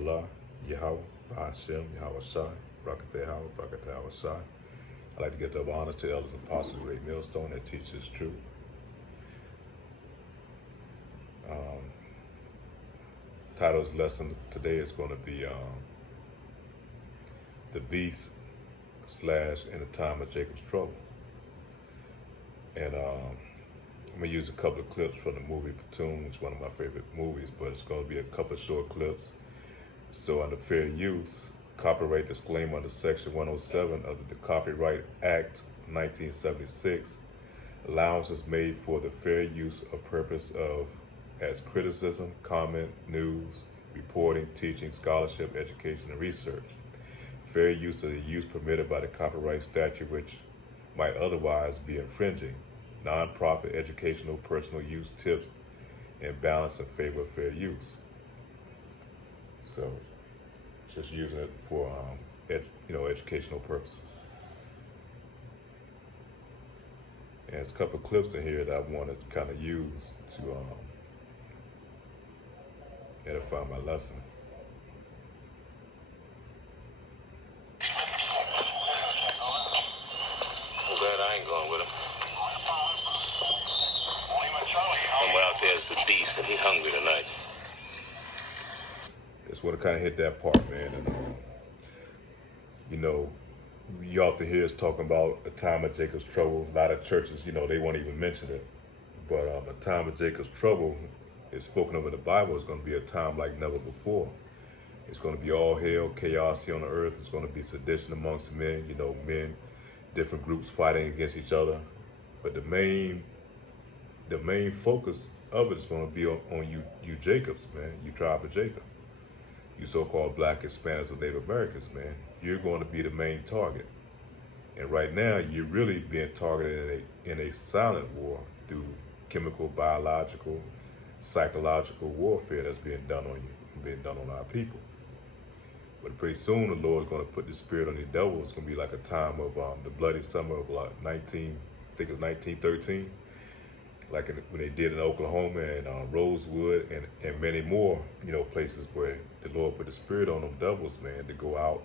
Allah, Yahweh, Ba'ashem, Yahweh Shai, Brakatah Yahweh, Brakatah Yahweh Shai. I'd like to give the honor to the elders and apostles of Great Millstone that teaches truth. Title of this lesson today is going to be The Beast / In the Time of Jacob's Trouble. And I'm going to use a couple of clips from the movie Platoon, which is one of my favorite movies, but it's going to be a couple of short clips. So under fair use, copyright disclaimer under Section 107 of the Copyright Act 1976, allowance is made for the fair use of purpose of as criticism, comment, news, reporting, teaching, scholarship, education, and research. Fair use of the use permitted by the copyright statute which might otherwise be infringing. Non-profit, educational, personal use, tips, and balance in favor of fair use. So, just using it for educational purposes. And there's a couple of clips in here that I want to kind of use to edify my lesson. I'm glad I ain't going with him. Somewhere out there is the beast, and he hungry tonight. Just want to kind of hit that part, man. And you often hear us talking about the time of Jacob's trouble. A lot of churches, they won't even mention it. But the time of Jacob's trouble is spoken of in the Bible. It's going to be a time like never before. It's going to be all hell, chaos here on the earth. It's going to be sedition amongst men, men, different groups fighting against each other. But the main focus of it is going to be on you Jacobs, man, you tribe of Jacob. You so-called Black, Hispanics, or Native Americans, man. You're going to be the main target. And right now, you're really being targeted in a silent war through chemical, biological, psychological warfare that's being done on you, being done on our people. But pretty soon, the Lord's going to put the spirit on the devil. It's going to be like a time of the bloody summer of 1913, like when they did in Oklahoma and Rosewood and many more, places where the Lord put the spirit on them devils, man, to go out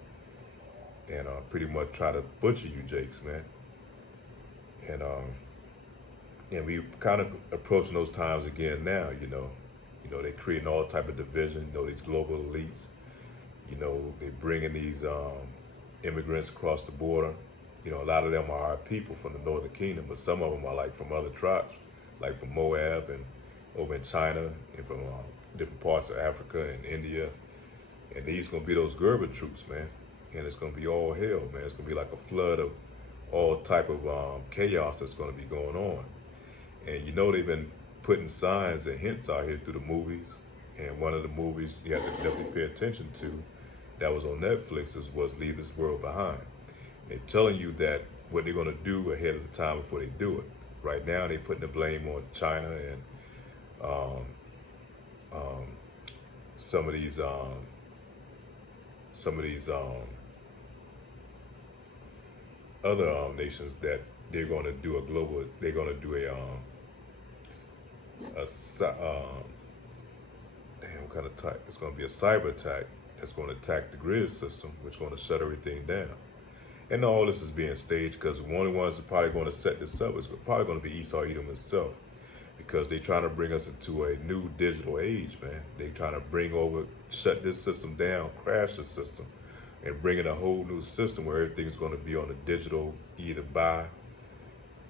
and pretty much try to butcher you jakes, man. And we kind of approaching those times again now, they creating all type of division, these global elites, they bringing these immigrants across the border. A lot of them are our people from the Northern Kingdom, but some of them are like from other tribes, like from Moab and over in China and from different parts of Africa and India. And these going to be those Gerber troops, man. And it's going to be all hell, man. It's going to be like a flood of all type of chaos that's going to be going on. And they've been putting signs and hints out here through the movies. And one of the movies you have to definitely pay attention to that was on Netflix was Leave This World Behind. They're telling you that what they're going to do ahead of the time before they do it. Right now, they're putting the blame on China and some of these other nations that they're going to do it's going to be a cyber attack that's going to attack the grid system, which is going to shut everything down. And all this is being staged because one of the ones that's probably going to set this up is probably going to be Esau Edom himself, because they're trying to bring us into a new digital age, man. They're trying to shut this system down, crash the system, and bring in a whole new system where everything's going to be on a digital, you're going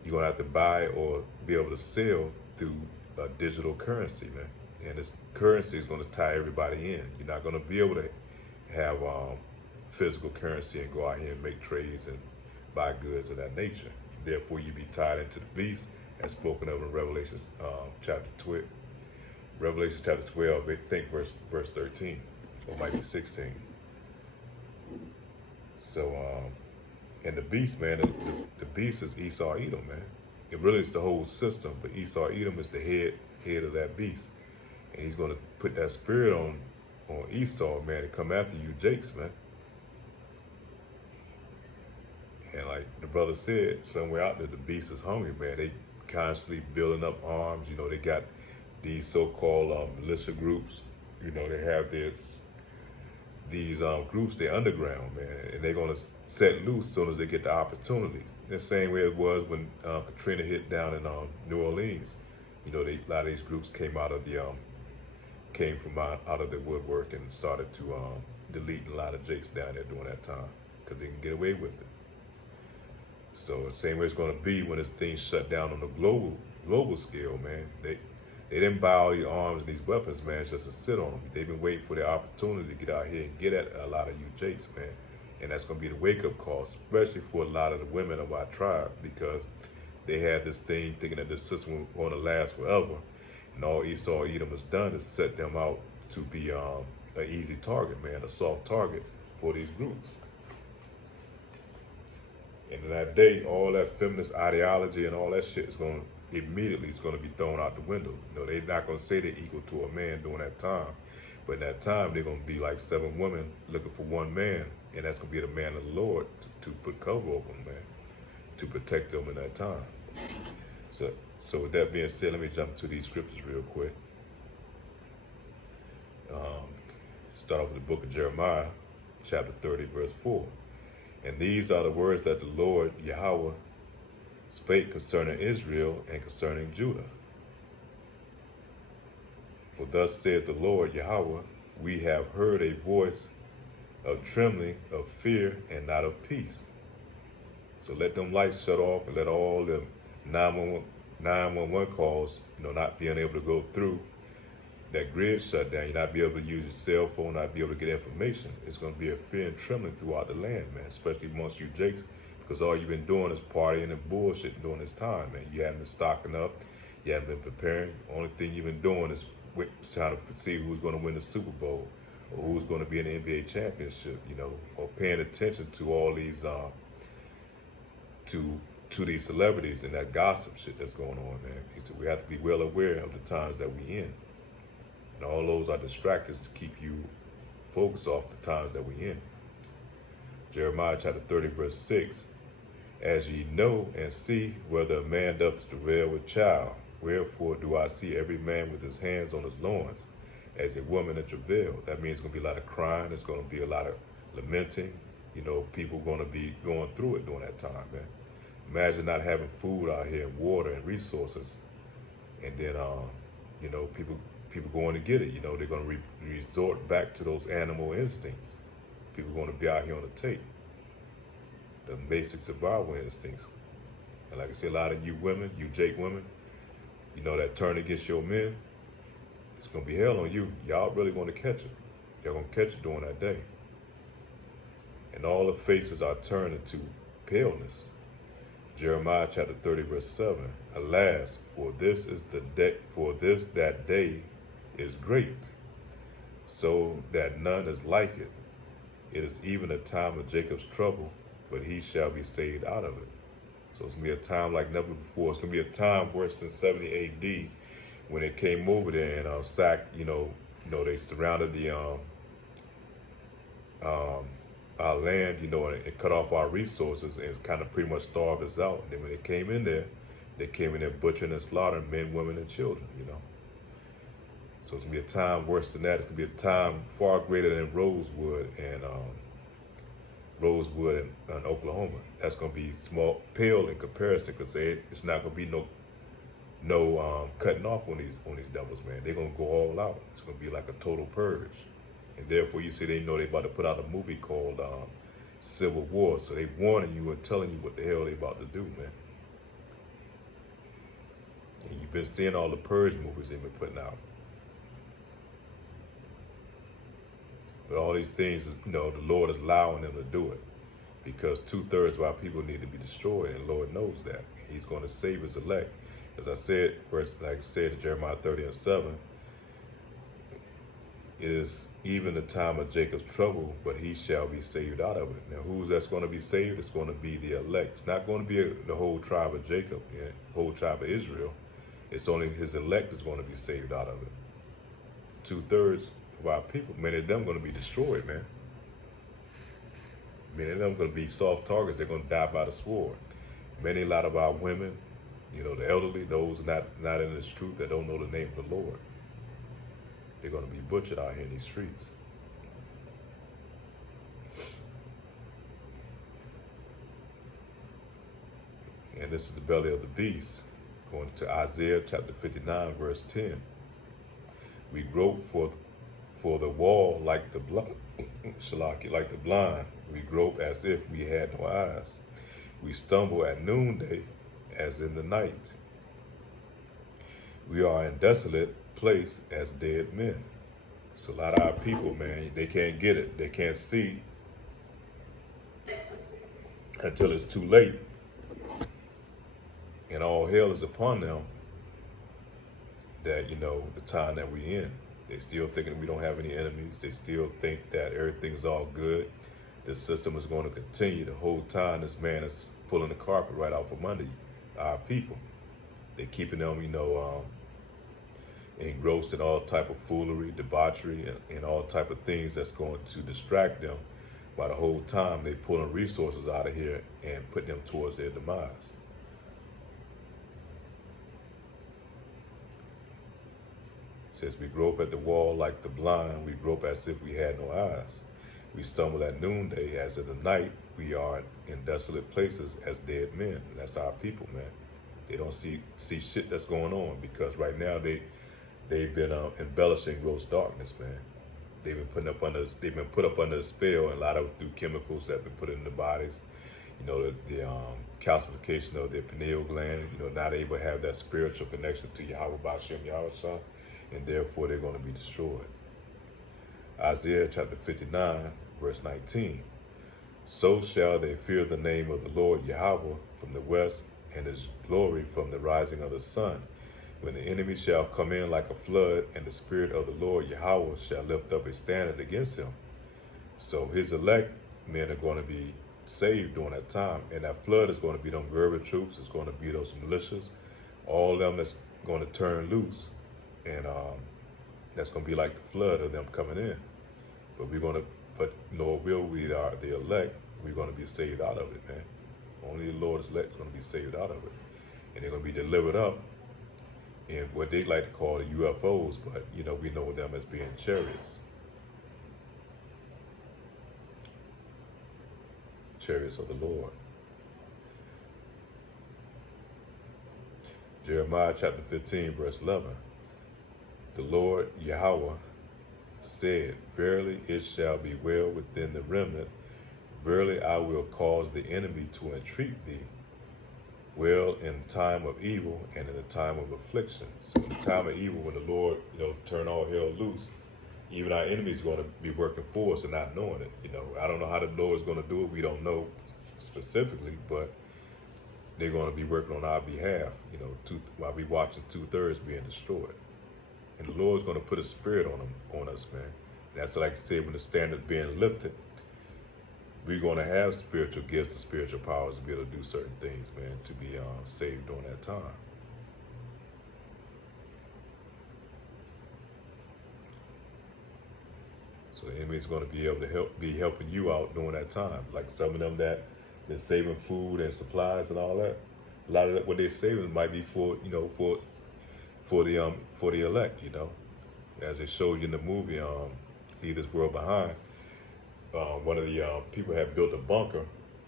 to have to buy or be able to sell through a digital currency, man. And this currency is going to tie everybody in. You're not going to be able to have physical currency and go out here and make trades and buy goods of that nature. Therefore, you be tied into the beast, as spoken of in Revelation chapter 12. Revelation chapter 12, I think verse 13, or it might be 16. So, and the beast, man, the beast is Esau Edom, man. It really is the whole system, but Esau Edom is the head of that beast. And he's going to put that spirit on Esau, man, to come after you jakes, man. And like the brother said, somewhere out there, the beast is hungry, man. They constantly building up arms. They got these so-called militia groups. They have this these groups, they're underground, man, and they're gonna set loose as soon as they get the opportunity. The same way it was when Katrina hit down in New Orleans. You know, a lot of these groups came out of the came from out of the woodwork and started to delete a lot of jakes down there during that time because they can get away with it. So the same way it's going to be when this thing shut down on the global scale, man. They didn't buy all these arms and these weapons, man, just to sit on them. They've been waiting for the opportunity to get out here and get at a lot of you jakes, man. And that's going to be the wake-up call, especially for a lot of the women of our tribe, because they had this thing thinking that this system was going to last forever. And all Esau Edom has done is set them out to be an easy target, man, a soft target for these groups. And in that day, all that feminist ideology and all that shit is going to immediately is going to be thrown out the window. You know, they're not going to say they're equal to a man during that time. But in that time, they're going to be like 7 women looking for one man, and that's going to be the man of the Lord to put cover over them, man, to protect them in that time. So with that being said, let me jump to these scriptures real quick. Start off with the book of Jeremiah, chapter 30, verse 4. And these are the words that the Lord Yahweh spake concerning Israel and concerning Judah. For thus saith the Lord Yahweh, we have heard a voice of trembling, of fear, and not of peace. So let them lights shut off and let all them 911 calls, not being able to go through. That grid shut down, you're not be able to use your cell phone, not be able to get information. It's going to be a fear and trembling throughout the land, man, especially amongst you jakes, because all you've been doing is partying and bullshitting during this time, man. You haven't been stocking up, you haven't been preparing. The only thing you've been doing is trying to see who's going to win the Super Bowl or who's going to be in the NBA championship, or paying attention to all these, to these celebrities and that gossip shit that's going on, man. He said we have to be well aware of the times that we in. And all those are distractors to keep you focused off the times that we in. Jeremiah chapter 30, verse 6. As ye know and see whether a man doth travail with child, wherefore do I see every man with his hands on his loins, as a woman in travail. That means it's going to be a lot of crying. It's going to be a lot of lamenting. People going to be going through it during that time, man. Imagine not having food out here and water and resources. And then, people going to get it. They're going to resort back to those animal instincts. People are going to be out here on the tape. The basic survival instincts. And like I said, a lot of you women, you Jake women, that turn against your men, it's going to be hell on you. Y'all really going to catch it. Y'all going to catch it during that day. And all the faces are turned into paleness. Jeremiah chapter 30, verse 7. Alas, for this is the day, that day is great, so that none is like it. It is even a time of Jacob's trouble, but he shall be saved out of it. So it's going to be a time like never before. It's going to be a time worse than 70 AD when it came over there and sacked, they surrounded the our land, and cut off our resources and kind of pretty much starved us out. And then when they came in there butchering and slaughtering men, women, and children, So it's going to be a time worse than that. It's going to be a time far greater than Rosewood and Oklahoma. That's going to be pale in comparison, because it's not going to be no cutting off on these devils, man. They're going to go all out. It's going to be like a total purge. And therefore, you see, they know they're about to put out a movie called Civil War. So they warning you and telling you what the hell they about to do, man. And you've been seeing all the purge movies they've been putting out. But all these things, the Lord is allowing them to do it, because 2/3 of our people need to be destroyed, and the Lord knows that. He's going to save his elect. As I said, like I said in Jeremiah 30 and 7, it is even the time of Jacob's trouble, but he shall be saved out of it. Now, who's that's going to be saved? It's going to be the elect. It's not going to be the whole tribe of Jacob, the whole tribe of Israel. It's only his elect is going to be saved out of it. 2/3 of our people, many of them going to be destroyed, man. Many of them going to be soft targets. They're going to die by the sword. A lot of our women, the elderly, those not in this truth, that don't know the name of the Lord, they're going to be butchered out here in these streets. And this is the belly of the beast. Going to Isaiah chapter 59, verse 10. We grope for the wall like the blind. Shalaki, like the blind. We grope as if we had no eyes. We stumble at noonday as in the night. We are in desolate place as dead men. So a lot of our people, man, they can't get it. They can't see until it's too late. And all hell is upon them that, the time that we're in. They still thinking we don't have any enemies. They still think that everything's all good. The system is going to continue the whole time. This man is pulling the carpet right off from under our people. They're keeping them, engrossed in all type of foolery, debauchery, and all type of things that's going to distract them. By the whole time they pulling resources out of here and putting them towards their demise. Says we grope at the wall like the blind, we grope as if we had no eyes. We stumble at noonday, as in the night, we are in desolate places as dead men. And that's our people, man. They don't see shit that's going on, because right now they've been embellishing gross darkness, man. They've been put up under a spell, and a lot of it through chemicals that have been put in the bodies. The calcification of their pineal gland. Not able to have that spiritual connection to Yahweh B'Shem Yahushua, and therefore they're going to be destroyed. Isaiah chapter 59, verse 19. So shall they fear the name of the Lord Yahweh from the west, and his glory from the rising of the sun. When the enemy shall come in like a flood, and the spirit of the Lord Yahweh shall lift up a standard against him. So his elect men are going to be saved during that time, and that flood is going to be them Gerber troops. It's going to be those militias, all of them that's going to turn loose, and that's going to be like the flood of them coming in. But nor will we, the elect, we're going to be saved out of it, man. Only the Lord's elect is going to be saved out of it, and they're going to be delivered up in what they like to call the UFOs, but we know them as being chariots. Chariots of the Lord. Jeremiah chapter 15, verse 11. The Lord Yahweh said, verily it shall be well within the remnant. Verily I will cause the enemy to entreat thee, well in time of evil and in the time of affliction. So in the time of evil, when the Lord, turn all hell loose, even our enemies are going to be working for us and not knowing it. I don't know how the Lord is going to do it. We don't know specifically, but they're going to be working on our behalf, while we watching 2/3 being destroyed. And the Lord's going to put a spirit on us, man. That's like I said, when the standard's being lifted, we're going to have spiritual gifts and spiritual powers to be able to do certain things, man, to be saved during that time. So the enemy's going to be able to be helping you out during that time. Like some of them that been saving food and supplies and all that. A lot of that, what they're saving might be for the elect, as they showed you in the movie, Leave This World Behind. One of the people had built a bunker,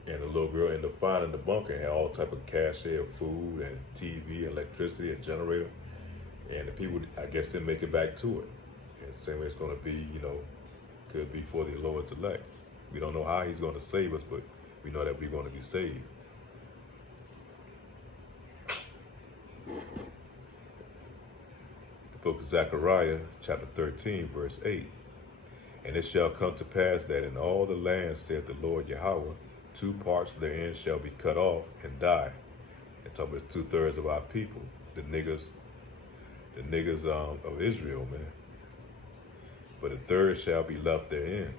and the little girl ended up finding the bunker and had all type of cache of food and TV, electricity, and generator. And the people, I guess, didn't make it back to it. And the same way it's going to be, could be for the Lord's elect. We don't know how he's going to save us, but we know that we're going to be saved. The book of Zechariah, chapter 13, verse 8. And it shall come to pass that in all the land, saith the Lord Yahweh, 2 parts therein shall be cut off and die. And talking about 2/3 of our people, the niggas of Israel, man. But a third shall be left therein.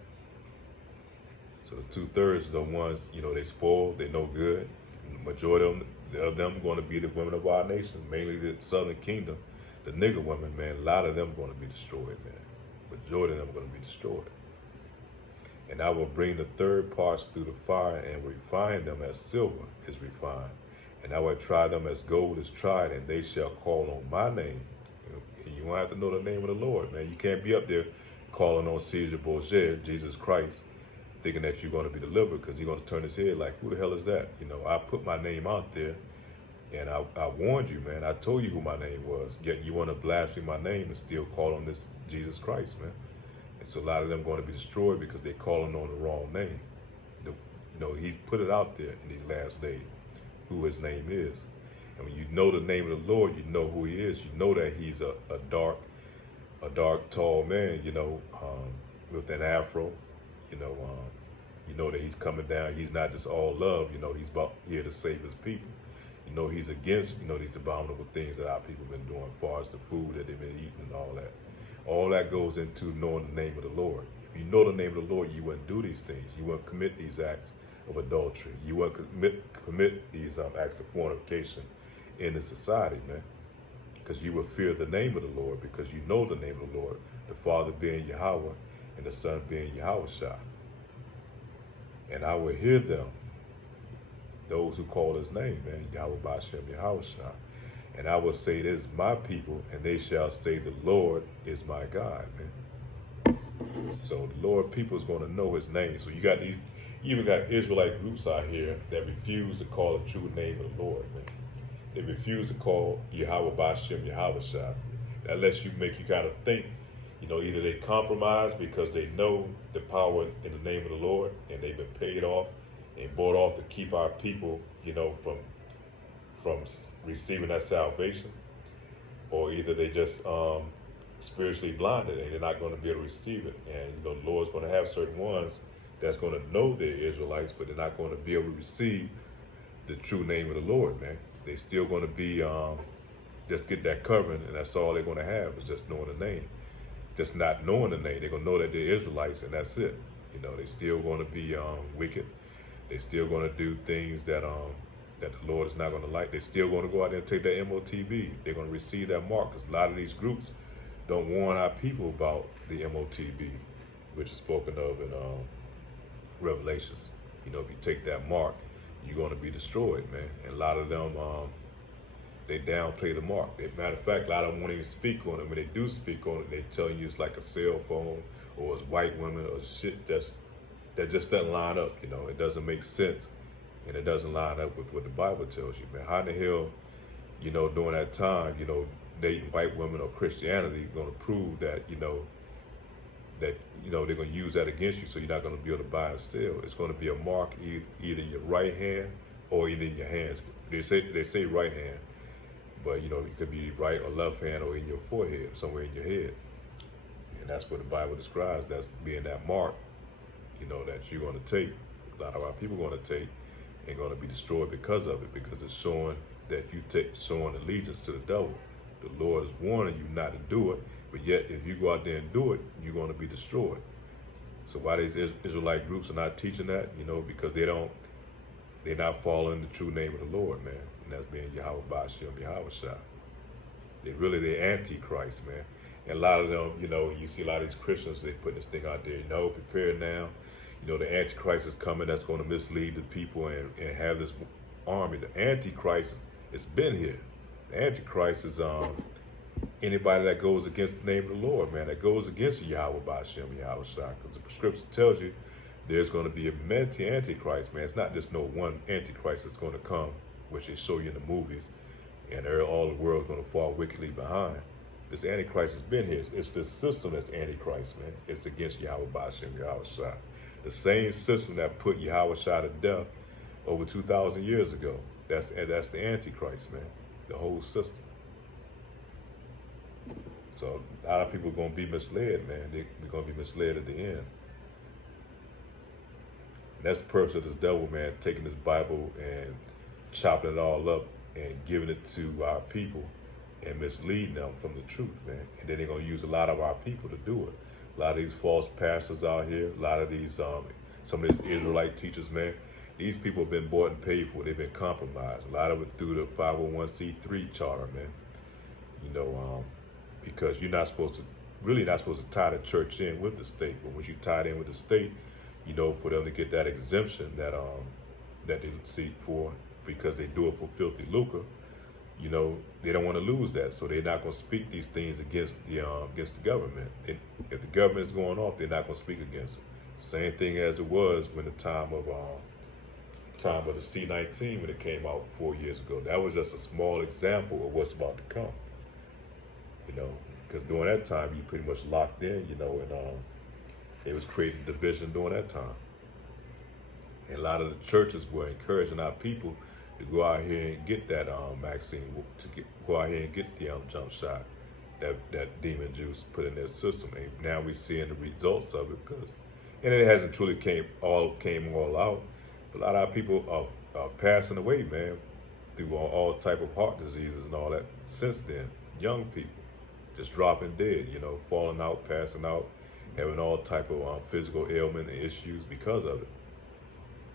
So the 2/3 are the ones, they spoiled, they no good. And the majority of them going to be the women of our nation, mainly the southern kingdom, the nigger women, man. A lot of them going to be destroyed, man. Majority of them are going to be destroyed. And I will bring the third parts through the fire and refine them as silver is refined. And I will try them as gold is tried, and they shall call on my name. And you won't have to know the name of the Lord, man. You can't be up there calling on Caesar Borgia, Jesus Christ, thinking that you're going to be delivered, because he's going to turn his head like, who the hell is that? I put my name out there, And I warned you, man. I told you who my name was. Yet you want to blaspheme my name and still call on this Jesus Christ, man. And so a lot of them going to be destroyed because they're calling on the wrong name. He put it out there in these last days who his name is. And when you know the name of the Lord, you know who he is. You know that he's a dark, tall man, with an afro. You know that he's coming down. He's not just all love. He's about here to save his people. He's against, these abominable things that our people have been doing as far as the food that they've been eating and all that. All that goes into knowing the name of the Lord. If you know the name of the Lord, you wouldn't do these things. You wouldn't commit these acts of adultery. You wouldn't commit these acts of fornication in the society, man. Because you would fear the name of the Lord, because you know the name of the Lord, the Father being Yahweh and the Son being Yahushua. And I will hear them, those who call his name, man, Yahweh Ba'Shem Yahushua. And I will say, this is my people, and they shall say, the Lord is my God, man. So the Lord people is going to know his name. So you even got Israelite groups out here that refuse to call the true name of the Lord, man. They refuse to call Yahweh Ba'Shem Yahushua. That lets you kind of think, either they compromise because they know the power in the name of the Lord, and they've been paid off and bought off to keep our people, from receiving that salvation, or either they just spiritually blinded and they're not going to be able to receive it. And the Lord's going to have certain ones that's going to know they're Israelites, but they're not going to be able to receive the true name of the Lord, man. They're still going to be just get that covering, and that's all they're going to have is just knowing the name. Just not knowing the name, they're going to know that they're Israelites, and that's it. They're still going to be wicked. They're still going to do things that the Lord is not going to like. They're still going to go out there and take that MOTB. They're going to receive that mark, because a lot of these groups don't warn our people about the MOTB, which is spoken of in Revelations. If you take that mark, you're going to be destroyed, man. And a lot of them, they downplay the mark. Matter of fact, a lot of them won't even speak on it. When they do speak on it, they tell you it's like a cell phone, or it's white women, or shit that just doesn't line up. It doesn't make sense, and it doesn't line up with what the Bible tells you, man. How in the hell, during that time, dating white women or Christianity going to prove that, they're going to use that against you, so you're not going to be able to buy and sell. It's going to be a mark either in your right hand or either in your hands. They say right hand, but it could be right or left hand or in your forehead, somewhere in your head. And that's what the Bible describes. That's being that mark, that you're going to take. A lot of our people are going to take and going to be destroyed because of it, because it's showing that you showing allegiance to the devil. The Lord is warning you not to do it, but yet if you go out there and do it, you're going to be destroyed. So why these Israelite groups are not teaching that, because they're not following the true name of the Lord, man, and that's being Yahweh Ba'Shem Yahushua. They're antichrist, man. And a lot of them, you see a lot of these Christians, they put this thing out there, prepare now. The Antichrist is coming, that's going to mislead the people and have this army. The Antichrist has been here. The Antichrist is anybody that goes against the name of the Lord, man, that goes against Yahweh Ba'Shem Yahushua. Because the scripture tells you there's going to be a many Antichrist, man. It's not just no one Antichrist that's going to come, which they show you in the movies, and all the world's going to fall wickedly behind. This Antichrist has been here. It's the system that's Antichrist, man. It's against Yahweh Ba'Shem Yahushua. The same system that put Yahushua to death over 2,000 years ago. That's the Antichrist, man. The whole system. So a lot of people are going to be misled, man. They're going to be misled at the end. And that's the purpose of this devil, man, taking this Bible and chopping it all up and giving it to our people and misleading them from the truth, man. And then they're going to use a lot of our people to do it. A lot of these false pastors out here, a lot of these, some of these Israelite teachers, man, these people have been bought and paid for. They've been compromised. A lot of it through the 501c3 charter, man. Because you're not supposed to tie the church in with the state. But once you tie it in with the state, for them to get that exemption that they seek for, because they do it for filthy lucre, they don't want to lose that. So they're not going to speak these things against the government. If the government is going off, they're not going to speak against it. Same thing as it was when the time of time of the C-19 when it came out 4 years ago. That was just a small example of what's about to come. You know, because during that time you pretty much locked in. You know, and it was creating division during that time. And a lot of the churches were encouraging our people to go out here and get that vaccine, go out here and get the jump shot, that demon juice put in their system. And now we're seeing the results of it, and it hasn't truly came all out. But a lot of our people are passing away, man, through all type of heart diseases and all that. Since then, young people just dropping dead, you know, falling out, passing out, having all type of physical ailment and issues because of it.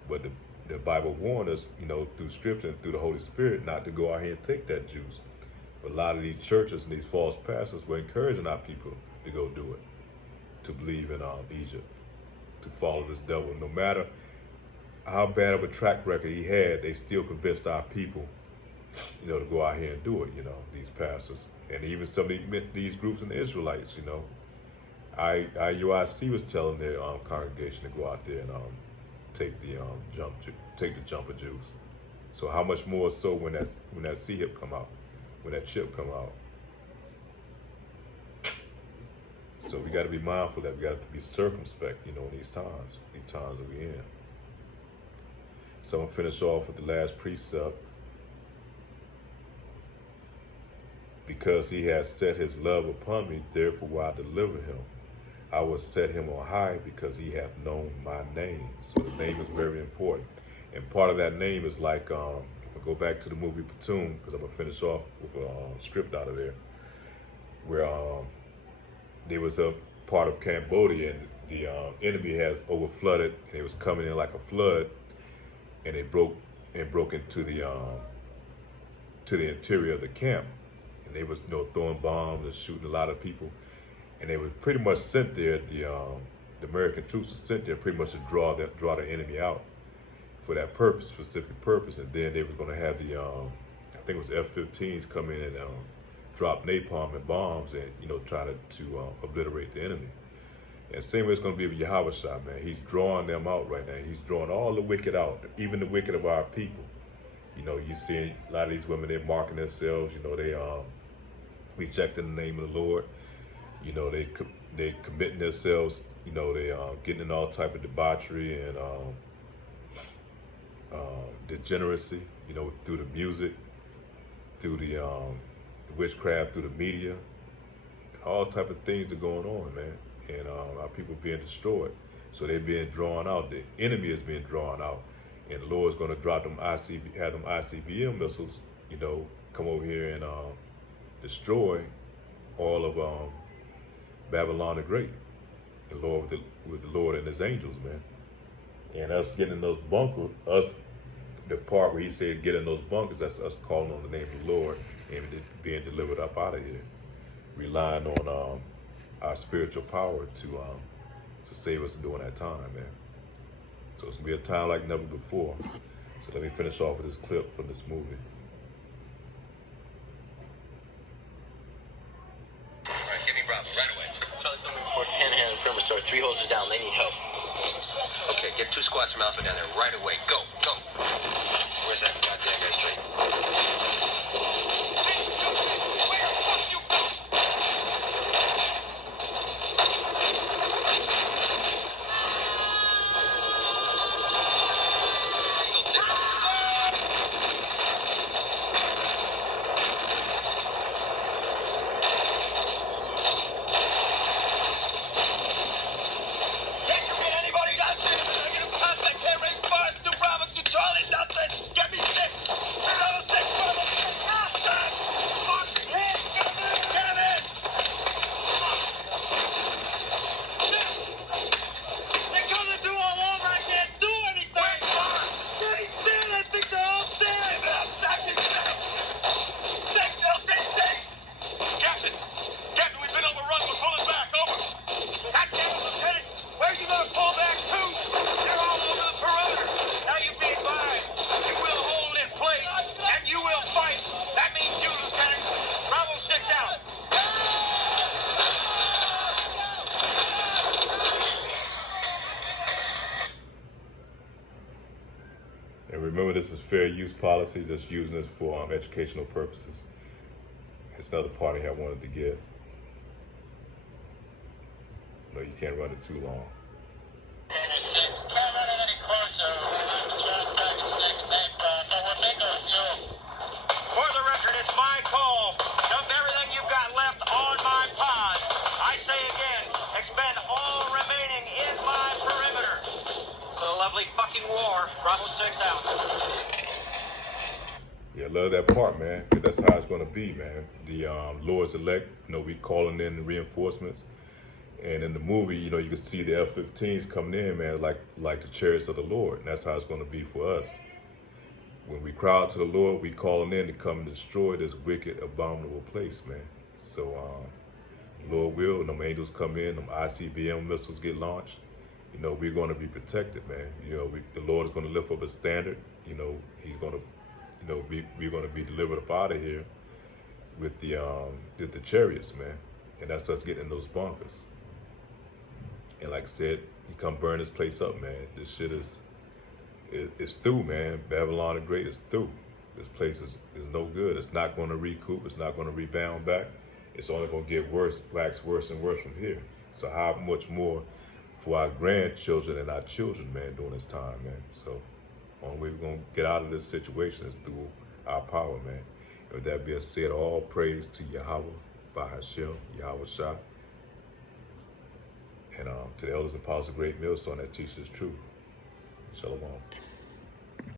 But the Bible warned us, you know, through Scripture and through the Holy Spirit, not to go out here and take that juice. But a lot of these churches and these false pastors were encouraging our people to go do it, to believe in Egypt, to follow this devil. No matter how bad of a track record he had, they still convinced our people, you know, to go out here and do it. You know, these pastors, and even some of these groups in the Israelites. You know, IUIC was telling their congregation to go out there and take the jumper juice. So how much more so when that C-hip come out, when that chip come out? So we got to be mindful that we got to be circumspect, you know, in these times that we're in. So I'm gonna finish off with the last precept. Because he has set his love upon me, therefore will I deliver him. I will set him on high because he hath known my name. So the name is very important. And part of that name is like, I'll go back to the movie Platoon, because I'm going to finish off with a script out of there, where there was a part of Cambodia and the enemy has overflooded, and it was coming in like a flood, and it broke into the interior of the camp. And they was, you know, throwing bombs and shooting a lot of people. And they were pretty much sent there, the American troops were sent there pretty much to draw the enemy out for that purpose, specific purpose. And then they were going to have the, I think it was F-15s come in and drop napalm and bombs and, you know, try to obliterate the enemy. And same way it's going to be with Yahushua, man. He's drawing them out right now. He's drawing all the wicked out, even the wicked of our people. You know, you see a lot of these women, they're marking themselves, you know, they rejecting the name of the Lord. You know, they committing themselves, you know, they getting in all type of debauchery and degeneracy, you know, through the music, through the witchcraft, through the media. All type of things are going on, man. And our people being destroyed. So they're being drawn out. The enemy is being drawn out. And the Lord's going to drop them ICBM missiles, you know, come over here and destroy all of Babylon the Great, the Lord with the Lord and his angels, man. And us getting in those bunkers, the part where he said get in those bunkers, that's us calling on the name of the Lord and being delivered up out of here, relying on our spiritual power to save us during that time, man. So it's gonna be a time like never before. So let me finish off with this clip from this movie. Give me Bravo, right away. Charlie, coming for Panhandle Infirmary. 3 hoses down, they need help. Okay, get 2 squads from Alpha down there right away. Go, go. Where's that goddamn guy straight? And remember, this is fair use policy, just using this for educational purposes. It's another part I wanted to get. No, you can't run it too long. For the record, it's my call. Dump everything you've got left on my pod. I say again, expend all remaining in my perimeter. It's a lovely fucking war. Bravo 6 out. Yeah, I love that part, man, 'cause that's how it's gonna be, man. The Lord's elect, we calling in the reinforcements. And in the movie, you can see the F-15s coming in, man, like the chariots of the Lord. And that's how it's gonna be for us. When we cry out to the Lord, we calling in to come and destroy this wicked, abominable place, man. So, Lord will, them angels come in, them ICBM missiles get launched. We're going to be protected, man. The Lord is going to lift up a standard. He's going to, we're going to be delivered up out of here with the chariots, man. And that's us getting in those bunkers. And like I said, he come burn this place up, man. This shit it's through, man. Babylon the Great is through. This place is no good. It's not going to recoup. It's not going to rebound back. It's only going to get worse, wax worse and worse from here. So how much more for our grandchildren and our children, man, during this time, man. So only way we're going to get out of this situation is through our power, man. And with that being said, all praise to Yahweh, Bahashem, Yahweh Shah, and to the elders and apostles of Great Millstone that teaches truth. Shalom.